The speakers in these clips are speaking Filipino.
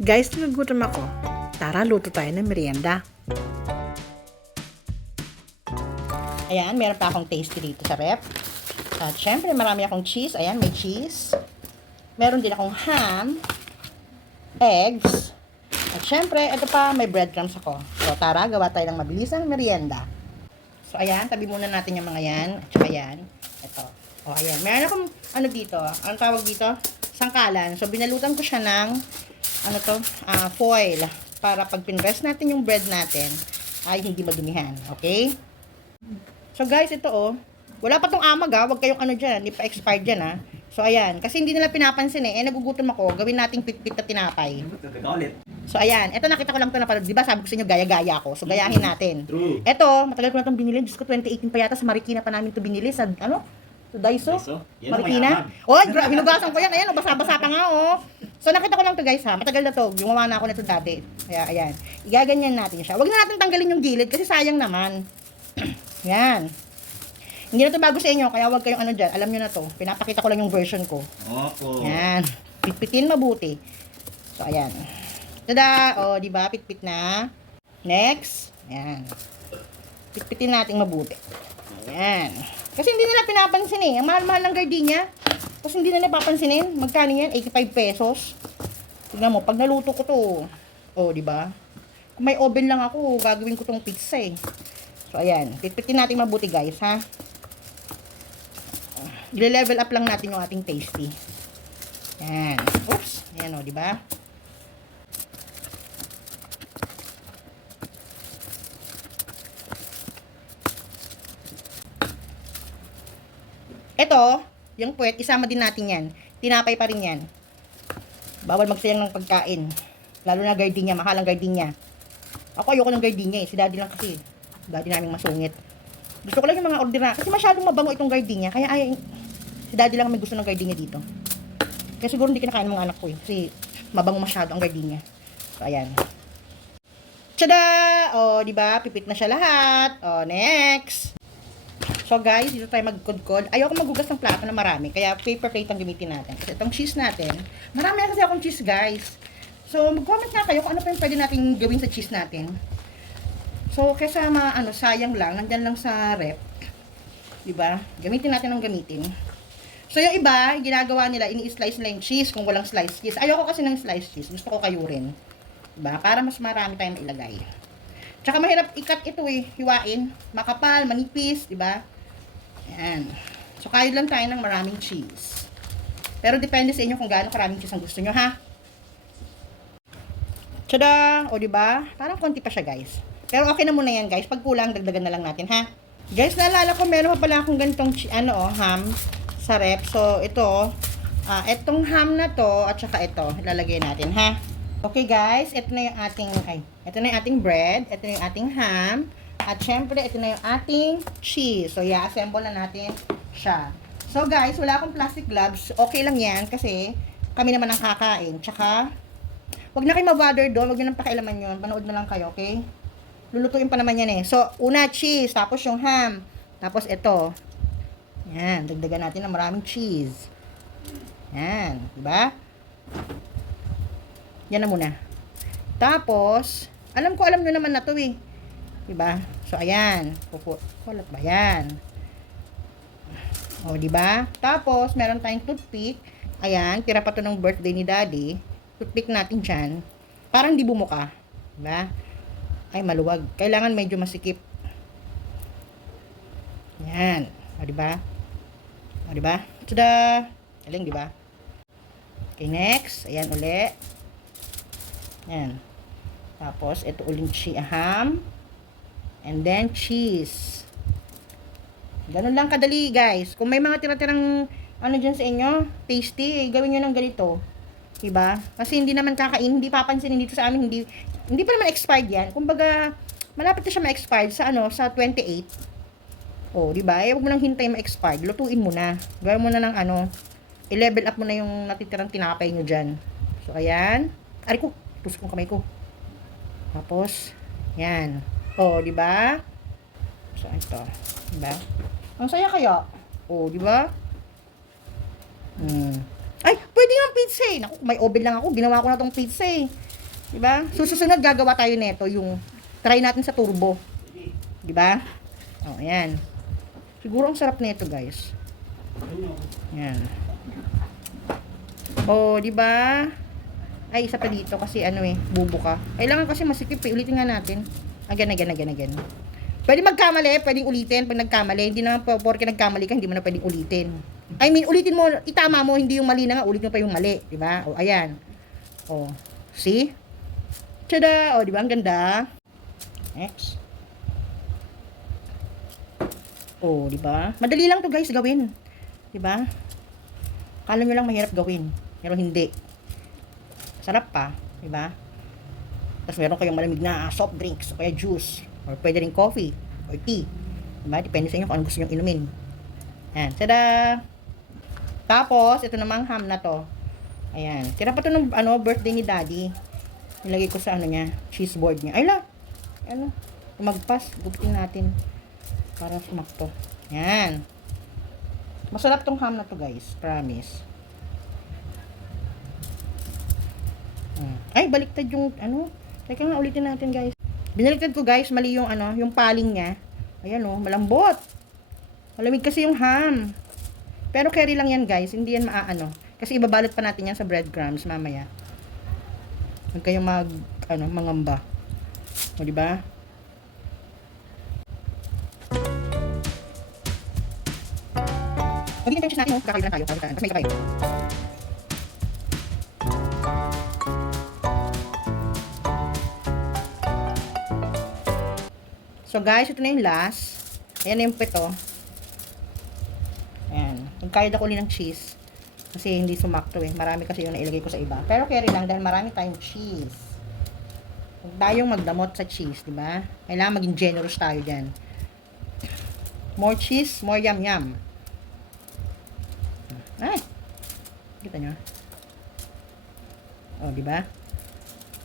Guys, nagugutom ako. Tara, luto tayo ng merienda. Ayan, meron pa akong tasty dito sa rep. At syempre, marami akong cheese. Ayan, may cheese. Meron din akong ham, eggs. At syempre, ito pa, may breadcrumbs ako. So, tara, gawa tayo ng mabilisang merienda. So, ayan, tabi muna natin yung mga yan. At saka yan. Ito. O, ayan. Meron akong, dito? Ang tawag dito? Sangkalan. So, binalutan ko siya ng, foil. Para pag pinrest natin yung bread natin, ay hindi madumihan. Okay? So, guys, ito wala pa tong amag huwag kayong dyan, hindi pa expired dyan So, ayan. Kasi hindi nila pinapansin nagugutom ako, gawin nating pitpit na tinapay. So, ayan. Ito nakita ko lang ito na parang, di ba sabi ko sa inyo, gaya-gaya ako. So, gayahin natin. True. Ito, matagal ko na itong binili. Diyos ko, 2018 pa yata. Sa Marikina pa namin ito binili. Sa, sa Daiso? Yan ang Marikina? mayaman. Grabe, hinugasan ko yan. Ayan, basa-basa pa nga, So, nakita ko lang to guys, Matagal na to. Gumawa na ako nito dati. Kaya, ayan. Igaganyan natin siya. Huwag na natin tanggalin yung gilid kasi sayang naman. Yan. Hindi na to bago sa inyo, kaya huwag kayong dyan. Alam nyo na to. Pinapakita ko lang yung version ko. Opo. Yan. Pitpitin mabuti. So, ayan. Tada! Di ba? Pitpit na. Next. Ayan. Pitpitin natin mabuti. Ayan. Kasi hindi nila pinapansin Ang mahal-mahal ng gardenia. Tapos hindi nila papansinin. Magkano yan? 85 pesos. Tignan mo, pag naluto ko to. Di ba? Kung may oven lang ako, gagawin ko tong pizza So, ayan. Pitpitin natin mabuti, guys, ha? I-level up lang natin yung ating tasty. Ayan. Oops. Ayan, di ba? Ito, yung puwet, isama din natin yan. Tinapay pa rin yan. Bawal magsayang ng pagkain. Lalo na gardenia, mahal ang gardenia. Ako ayoko ng gardenia Si daddy lang kasi. Daddy naming masungit. Gusto ko lang yung mga ordinary. Kasi masyadong mabango itong gardenia. Kaya si daddy lang may gusto ng gardenia dito. Kaya siguro hindi kinakain ng mga anak ko Kasi mabango masyado ang gardenia. So, ayan. Tada! Diba? Pipit na siya lahat. Next. So, guys, dito tayo magkudkod. Ayoko magugas ng plato na marami. Kaya paper plate ang gamitin natin. Kasi itong cheese natin. Marami kasi akong cheese, guys. So, mag-comment nga kayo kung ano pa yung pwede natin gawin sa cheese natin. So, kesa sayang lang, nandyan lang sa rep. Diba? Gamitin natin ang gamitin. So, yung iba, ginagawa nila, ini-slice nila yung cheese kung walang sliced cheese. Ayoko kasi ng sliced cheese. Gusto ko kayo rin. Diba? Para mas marami tayong ilagay. Tsaka mahirap i-cut ito hiwain. Makapal, manipis, diba? Ayan. So, kayo lang tayo ng maraming cheese. Pero depende sa inyo kung gaano karaming cheese ang gusto nyo, ha? Tada! Diba? Parang konti pa siya, guys. Pero okay na muna yan, guys. Pag kulang, dagdagan na lang natin, ha? Guys, naalala ko, meron pa pala akong ganitong, ham sa rep. So, ito, itong ham na to, at saka ito, ilalagay natin, ha? Okay, guys. Ito na yung ating bread. Ito na yung ating ham. At syempre, ito na yung ating cheese. So, i-assemble na natin siya. So, guys, wala akong plastic gloves. Okay lang yan kasi kami naman ang kakain. Tsaka, wag na kayo ma-bother doon. Wag nyo nang pakialaman yun. Panood na lang kayo, okay? Lulutuin pa naman yan So, una, cheese. Tapos yung ham. Tapos ito. Yan. Dagdagan natin ng maraming cheese. Yan. Diba? Yan na muna. Tapos, alam nyo naman na to Diba? So, ayan. Kulat ba yan? Diba? Tapos, meron tayong toothpick. Ayan. Tira pa to ng birthday ni daddy. Toothpick natin dyan. Parang di bumuka. Diba? Ay, maluwag. Kailangan medyo masikip. Yan. Diba? Diba? Tada! Aling, diba? Okay, next. Ayan, uli. Yan. Tapos, ito uling ham. And then, cheese. Ganun lang kadali, guys. Kung may mga tira-tirang dyan sa inyo, tasty, gawin nyo ng ganito. Diba? Kasi hindi naman kakain, hindi papansinin dito sa amin, hindi pa naman expired yan. Kumbaga, malapit na siya ma-expired sa sa 28. Diba? Huwag mo nang hintay ma-expired. Lutuin mo na. Gawin mo na ng i-level up mo na yung natitirang tinapay nyo dyan. So, ayan. Ari ko, tusok yung kamay ko. Tapos, yan. Diba? So, ito. Diba? Ang saya kaya. Diba? Ay, pwede nga pizza eh. Naku, may oven lang ako. Ginawa ko na tong pizza eh. Diba? Susunod gagawa tayo nito yung try natin sa turbo. Diba? Oh, ayan. Siguro ang sarap nito, guys. Ayan. Oh, diba? Ay, isa pa dito kasi ano eh, bubo ka. Kailangan kasi masikip eh. Ulitin nga natin. Again. Pwede magkamali, pwedeng ulitin pag nagkamali. Hindi naman porke nagkamali ka, hindi mo na pwedeng ulitin. I mean, ulitin mo, itama mo, hindi yung mali na nga, ulit mo pa yung mali. Diba? O, ayan. O, see? Tada! O, diba? Ang ganda. Next. O, diba? Madali lang to guys, gawin. Diba? Kala nyo lang mahirap gawin. Pero hindi. Sarap pa. Diba? Tapos meron kayong malamig na soft drinks, o kaya juice, or pwede rin coffee, or tea. Diba? Depende sa inyo kung ano gusto nyo inumin. Ayan. Tada! Tapos, ito namang ham na to. Ayan. Tira pa to ng birthday ni daddy. Nilagay ko sa niya, cheese board niya. Ay la! Magpas. Gupitin natin. Para sumakto. Ayan. Masarap tong ham na to guys. Promise. Ay, baliktad yung Teka nga, ulitin natin guys. Binaliktad ko guys, mali yung yung paling niya. Ayan malambot. Malamig kasi yung ham. Pero carry lang yan guys, hindi yan kasi ibabalot pa natin yan sa breadcrumbs mamaya. Huwag kayong mangamba. O diba? Pagiging yung cheese natin kakain lang tayo. Tapos may kakay. So guys, ito na yung last. Ayan na yung pito. Ayan. Nagkayod ako ulit ng cheese. Kasi hindi sumakto eh. Marami kasi yung nailagay ko sa iba. Pero carry lang dahil marami tayong cheese. Huwag tayong magdamot sa cheese, diba? Kailangan maging generous tayo dyan. More cheese, more yum-yum. Ay! Kita nyo? Oh, diba?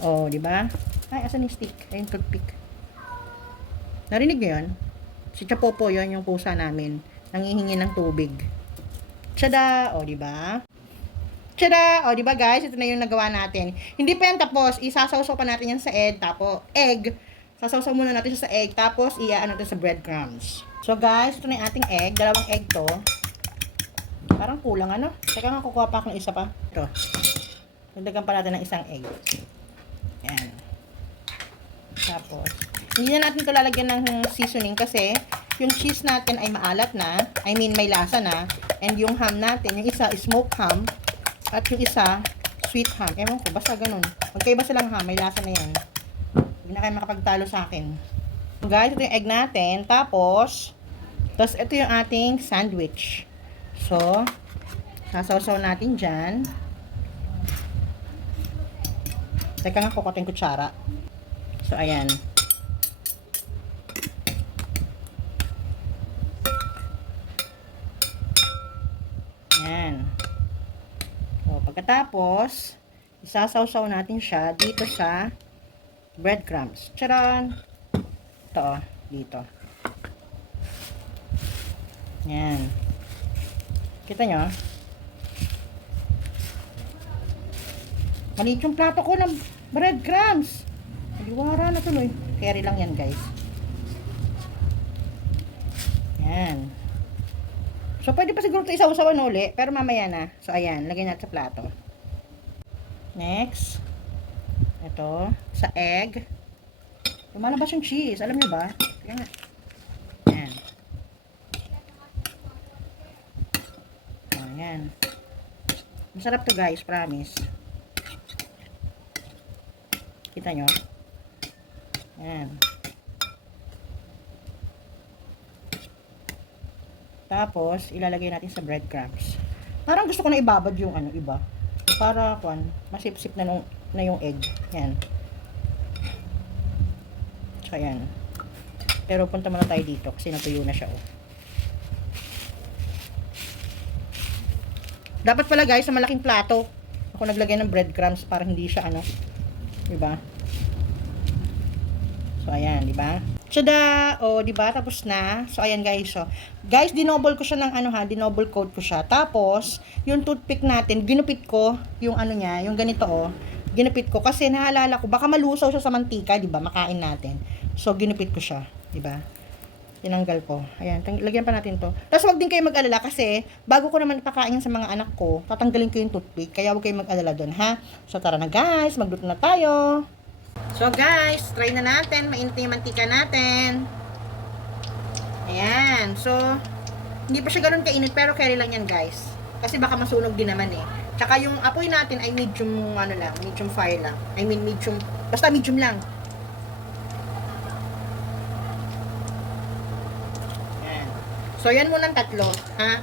Oh, diba? Ay, asan yung stick? Ay, yung toothpick. Narinig nyo yun? Si Chapopo yun, yung pusa namin. Nangihingi ng tubig. Tada! O, diba? Tada! O, diba guys? Ito na yung nagawa natin. Hindi pa yan tapos. Isasawsaw pa natin yan sa egg. Sasawsaw muna natin siya sa egg. Tapos, ito sa breadcrumbs. So, guys, ito na yung ating egg. Dalawang egg to. Parang kulang, Teka nga, kukuha pa akong isa pa. Ito. Dagdagan pa natin ng isang egg. Ayan. Tapos, hindi na natin ito lalagyan ng seasoning kasi yung cheese natin ay maalat na. I mean, may lasa na. And yung ham natin, yung isa smoked ham at yung isa sweet ham. Ewan ko, basta ganun. Magkaiba silang ham, may lasa na yan. Hindi na kayo makapagtalo sa akin. So guys, ito yung egg natin. Tapos ito yung ating sandwich. So, sasawsaw natin dyan. Teka nga, kukutin kutsara. So, ayan. Ayan. So, pagkatapos, isasawsaw natin siya dito sa breadcrumbs. Charan! Ito, dito. Ayan. Kita nyo? Maliit yung plato ko ng breadcrumbs. Maliwara na tuloy. Carry lang yan, guys. Ayan. So, pwede pa siguro ito isaw-sawan uli. Pero mamaya na. So, ayan. Lagyan natin sa plato. Next. Ito. Sa egg. Lumalabas yung cheese. Alam niyo ba? Ayan. Ayan. Ayan. Masarap to guys. Promise. Kita nyo? Ayan. Tapos, ilalagay natin sa breadcrumbs. Parang gusto ko na ibabad yung iba. Para, masip-sip na yung egg. Yan. So, yan. Pero, punta muna tayo dito kasi natuyo na siya, Dapat pala, guys, sa malaking plato, ako naglagay ng breadcrumbs para hindi siya, diba? So, ayan, diba? Tada! O, di ba? Tapos na. So, ayan guys. So, guys, dinoble ko siya ng ano ha, dinoble coat ko siya. Tapos, yung toothpick natin, ginupit ko yung ano niya, yung ganito oh. Ginupit ko kasi naalala ko, baka malusaw siya sa mantika, di ba? Makain natin. So, ginupit ko siya, di ba? Tinanggal ko. Ayan, lagyan pa natin to. Tapos wag din kayo mag-alala kasi bago ko naman ipakain yan sa mga anak ko, tatanggalin ko yung toothpick. Kaya wag kayo mag-alala doon, ha? So tara na guys, magluto na tayo. So guys, try na natin. Mainit na yung mantika natin. Ayan. So, hindi pa siya ganoon kainit pero carry lang yan guys. Kasi baka masunog din naman eh. Tsaka yung apoy natin ay medium, ano lang, medium fire lang. I mean medium, basta medium lang. So, yan muna ang tatlo, ha?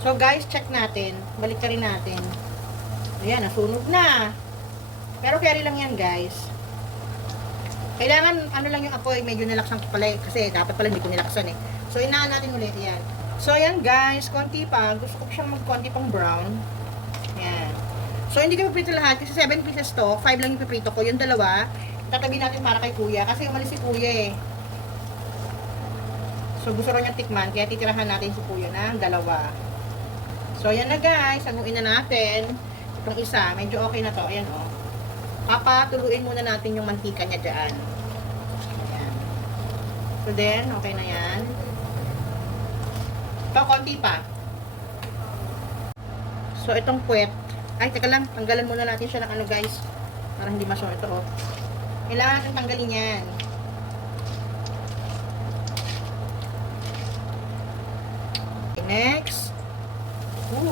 So, guys, check natin. Balik ka rin natin. Ayan, nasunog na. Pero carry lang yan, guys. Kailangan, ano lang yung apoy, medyo nilaksan ko pala, kasi dapat pala hindi ko nilaksan eh. So, inaan natin ulit, yan. So, ayan, guys, konti pa. Gusto ko siyang mag-konti pang brown. Ayan. So, hindi ko piprito lahat, kasi 7 pieces to. 5 lang yung piprito ko. Yung dalawa, tatabi natin para kay kuya kasi umalis si kuya eh. So gusto rin niyang tikman kaya titirahan natin si kuya ng dalawa. So ayan na guys, haluin na natin itong isa, medyo okay na to. Ayan oh. Papatuluin muna natin yung mantika niya dyan. Ayan. So then okay na yan. Ito konti pa. So itong puwet, ay teka lang, tanggalan muna natin siya ng ano guys para hindi maso ito oh. Kailangan natin tanggalin yan. Okay, next.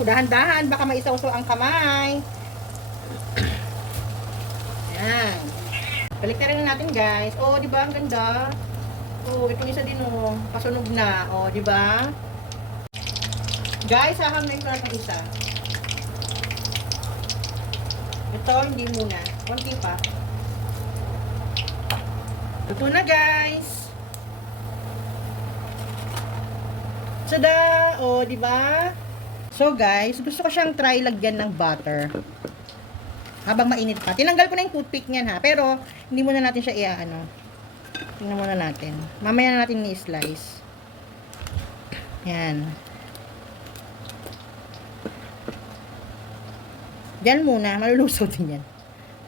Dahan-dahan. Baka maisaw-saw ang kamay. Yan. Balik na rin natin guys. Oh, di ba? Ang ganda. Oh, itong isa din oh. Pasunog na. Oh, di ba? Guys, hahamnain ko na itong isa. Ito, hindi muna. Konti pa. Luto na guys. Tada! O, di ba? So guys, gusto ko siyang try lagyan ng butter. Habang mainit pa. Tinanggal ko na yung toothpick niyan ha. Pero, hindi muna natin siya i-ano. Tingnan muna natin. Mamaya na natin ni-slice. Yan. Diyan muna. Malulusaw din yan.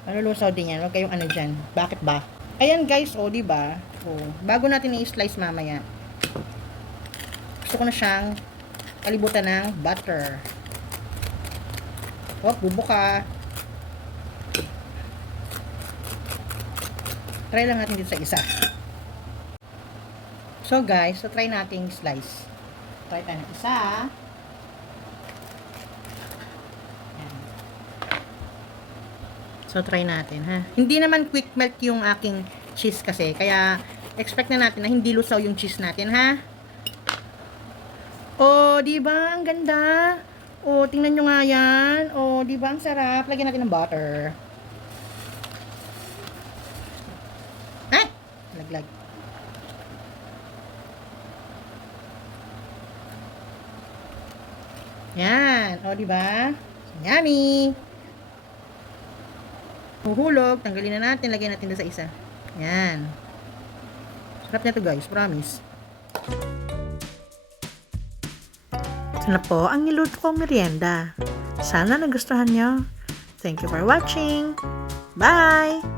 Malulusaw din yan. Huwag kayong ano dyan. Bakit ba? Ayan guys, oh, di ba? Oh, bago natin i-slice mamaya. Gusto ko na siyang kalibutan ng butter. Oh, bubuka. Try lang natin dito sa isa. So guys, so try nating slice. Try tayo ng isa. So, try natin, ha? Hindi naman quick melt yung aking cheese kasi. Kaya, expect na natin na hindi lusaw yung cheese natin, ha? Oh, di ba? Ang ganda. Oh, tingnan nyo nga yan. Oh, di ba? Ang sarap. Lagyan natin ng butter. Ah! Laglag. Yan. Oh, di ba? Yummy! Huhulog, tanggalin na natin, lagyan natin doon sa isa. Yan. Sarap na to guys, promise. Ito na po ang niluto kong merienda. Sana nagustuhan nyo. Thank you for watching. Bye!